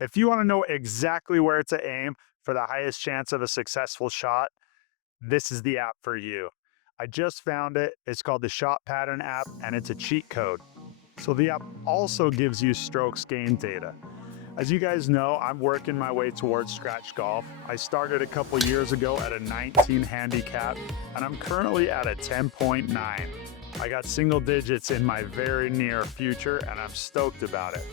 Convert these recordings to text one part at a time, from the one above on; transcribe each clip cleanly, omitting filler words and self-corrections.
If you want to know exactly where to aim for the highest chance of a successful shot, this is the app for you. I just found it. It's called the Shot Pattern app, and it's a cheat code. So the app also gives you strokes gain data. As you guys know, I'm working my way towards scratch golf. I started a couple years ago at a 19 handicap, and I'm currently at a 10.9. I got single digits in my very near future, and I'm stoked about it.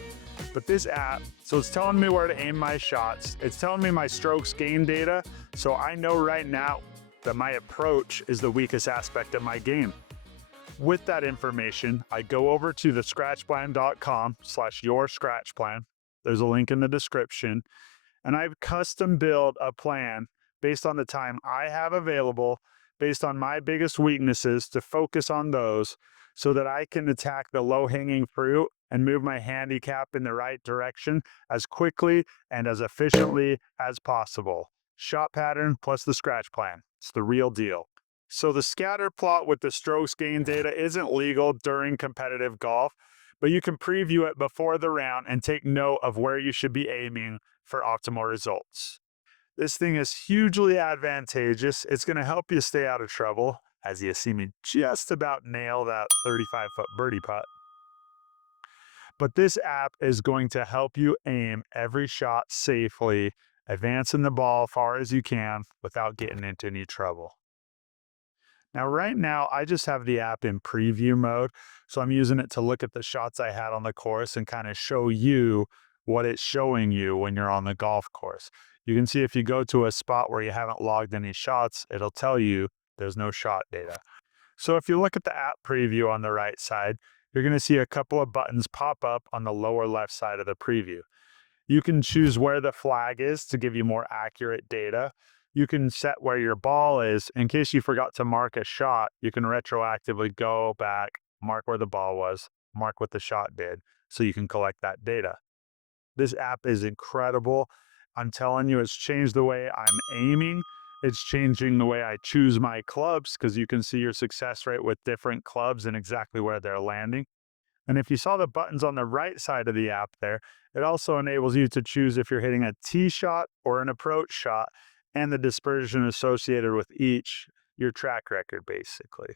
But this app, so it's telling me where to aim my shots. It's telling me my strokes gain data, so I know right now that my approach is the weakest aspect of my game. With that information, I go over to the scratchplan.com/your scratch plan. There's a link in the description, and I've custom built a plan based on the time I have available, based on my biggest weaknesses to focus on those so that I can attack the low hanging fruit and move my handicap in the right direction as quickly and as efficiently as possible. Shot pattern plus the scratch plan. It's the real deal. So the scatter plot with the strokes gain data isn't legal during competitive golf, but you can preview it before the round and take note of where you should be aiming for optimal results. This thing is hugely advantageous. It's going to help you stay out of trouble as you see me just about nail that 35-foot birdie putt. But this app is going to help you aim every shot safely, advancing the ball as far as you can without getting into any trouble. Now, right now, I just have the app in preview mode. So I'm using it to look at the shots I had on the course and kind of show you what it's showing you when you're on the golf course. You can see if you go to a spot where you haven't logged any shots, it'll tell you there's no shot data. So if you look at the app preview on the right side, you're going to see a couple of buttons pop up on the lower left side of the preview. You can choose where the flag is to give you more accurate data. You can set where your ball is. In case you forgot to mark a shot, you can retroactively go back, mark where the ball was, mark what the shot did, so you can collect that data. This app is incredible. I'm telling you, it's changed the way I'm aiming. It's changing the way I choose my clubs because you can see your success rate with different clubs and exactly where they're landing. And if you saw the buttons on the right side of the app there, it also enables you to choose if you're hitting a tee shot or an approach shot and the dispersion associated with each, your track record, basically.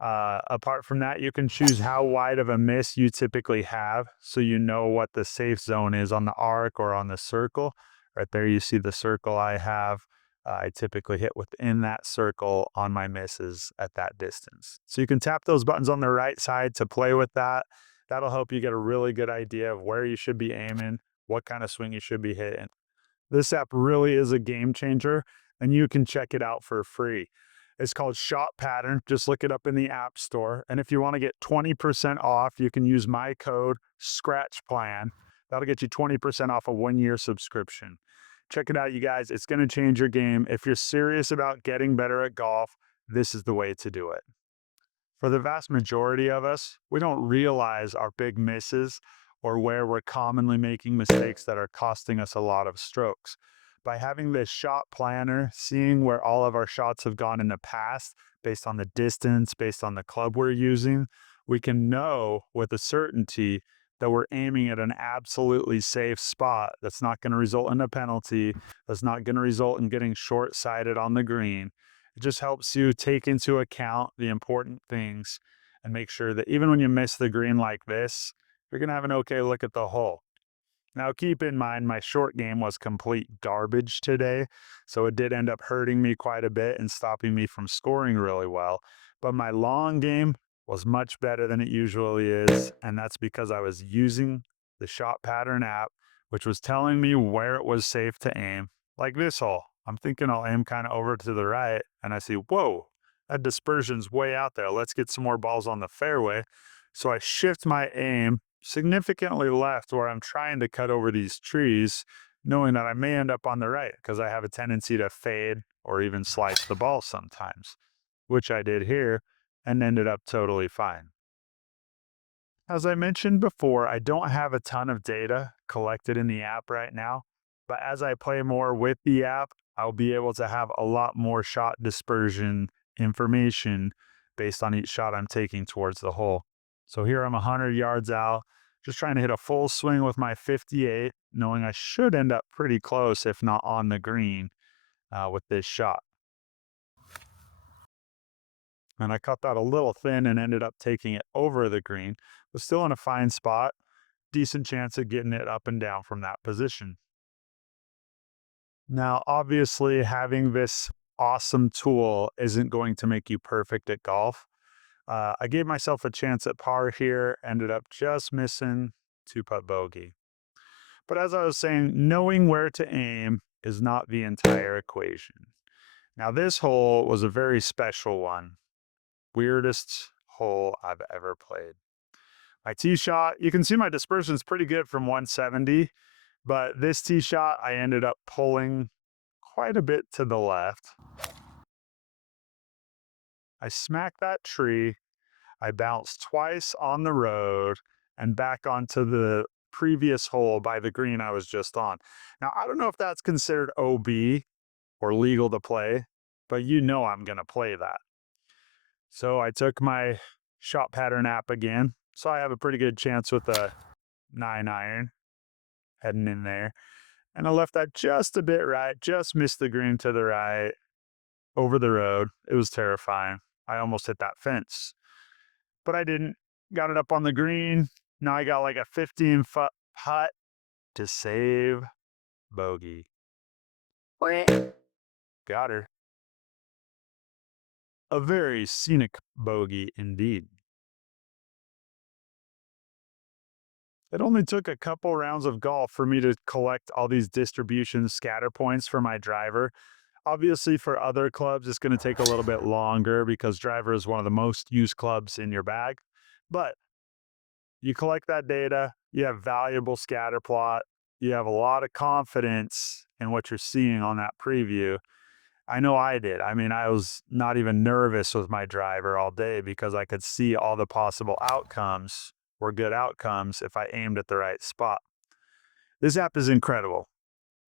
Apart from that, you can choose how wide of a miss you typically have so you know what the safe zone is on the arc or on the circle. Right there, you see the circle I have. I typically hit within that circle on my misses at that distance. So you can tap those buttons on the right side to play with that. That'll help you get a really good idea of where you should be aiming, what kind of swing you should be hitting. This app really is a game changer, and you can check it out for free. It's called Shot Pattern. Just look it up in the App Store. And if you want to get 20% off, you can use my code SCRATCHPLAN. That'll get you 20% off a 1 year subscription. Check it out, you guys. It's going to change your game. If you're serious about getting better at golf, this is the way to do it. For the vast majority of us, we don't realize our big misses or where we're commonly making mistakes that are costing us a lot of strokes. By having this shot planner, seeing where all of our shots have gone in the past based on the distance, based on the club we're using, we can know with a certainty that we're aiming at an absolutely safe spot that's not going to result in a penalty, that's not going to result in getting short sighted on the green. It just helps you take into account the important things and make sure that even when you miss the green like this, you're going to have an okay look at the hole. Now, keep in mind, my short game was complete garbage today, so it did end up hurting me quite a bit and stopping me from scoring really well. But my long game was much better than it usually is, and that's because I was using the Shot Pattern app, which was telling me where it was safe to aim, like this hole. I'm thinking I'll aim kind of over to the right, and I see, whoa, that dispersion's way out there. Let's get some more balls on the fairway. So I shift my aim significantly left where I'm trying to cut over these trees, knowing that I may end up on the right because I have a tendency to fade or even slice the ball sometimes, which I did here and ended up totally fine. As I mentioned before, I don't have a ton of data collected in the app right now, but as I play more with the app, I'll be able to have a lot more shot dispersion information based on each shot I'm taking towards the hole. So here I'm 100 yards out. Just trying to hit a full swing with my 58, knowing I should end up pretty close, if not on the green, with this shot. And I cut that a little thin and ended up taking it over the green, but still in a fine spot. Decent chance of getting it up and down from that position. Now, obviously, having this awesome tool isn't going to make you perfect at golf. I gave myself a chance at par here, ended up just missing two putt bogey. But as I was saying, knowing where to aim is not the entire equation. Now, this hole was a very special one. Weirdest hole I've ever played. My tee shot, you can see my dispersion is pretty good from 170, but this tee shot, I ended up pulling quite a bit to the left. I smacked that tree. I bounced twice on the road and back onto the previous hole by the green I was just on. Now, I don't know if that's considered OB or legal to play, but you know I'm going to play that. So I took my shot pattern app again. So I have a pretty good chance with a 9-iron heading in there. And I left that just a bit right, just missed the green to the right, over the road. It was terrifying. I almost hit that fence, but I didn't. Got it up on the green. Now I got like a 15-foot putt to save bogey. Got her. A very scenic bogey indeed. It only took a couple rounds of golf for me to collect all these distribution scatter points for my driver. Obviously, for other clubs, it's going to take a little bit longer because driver is one of the most used clubs in your bag. But you collect that data, you have valuable scatter plot, you have a lot of confidence in what you're seeing on that preview. I know I did. I mean, I was not even nervous with my driver all day because I could see all the possible outcomes were good outcomes if I aimed at the right spot. This app is incredible.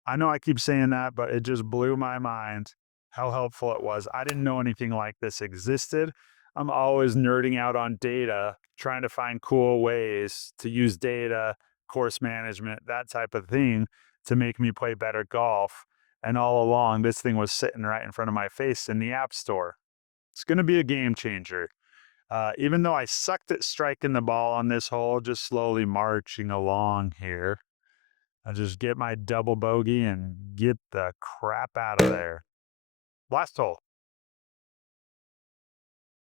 I know I keep saying that, but it just blew my mind how helpful it was. I didn't know anything like this existed. I'm always nerding out on data, trying to find cool ways to use data, course management, that type of thing to make me play better golf. And all along, this thing was sitting right in front of my face in the App Store. It's going to be a game changer. Even though I sucked at striking the ball on this hole, just slowly marching along here, I just get my double bogey and get the crap out of there. Last hole.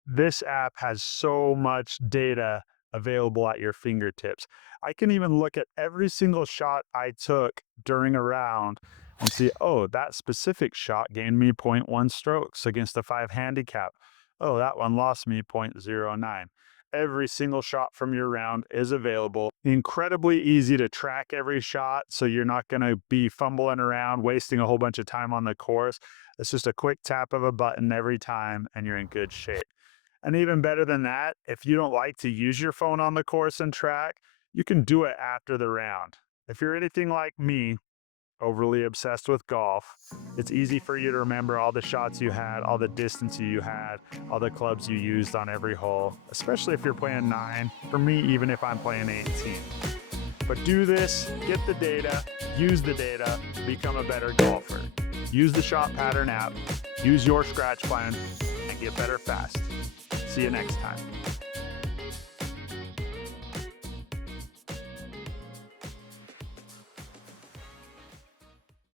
This app has so much data available at your fingertips. I can even look at every single shot I took during a round and see, oh, that specific shot gained me 0.1 strokes against a 5 handicap. Oh, that one lost me 0.09. Every single shot from your round is available. Incredibly easy to track every shot, so you're not going to be fumbling around, wasting a whole bunch of time on the course. It's just a quick tap of a button every time, and you're in good shape. And even better than that, if you don't like to use your phone on the course and track, you can do it after the round. If you're anything like me, overly obsessed with golf, it's easy for you to remember all the shots you had, all the distance you had, all the clubs you used on every hole, especially if you're playing 9. For me, even if I'm playing 18. But do this, get the data, use the data, become a better golfer. Use the Shot Pattern app, use your scratch plan, and get better fast. See you next time.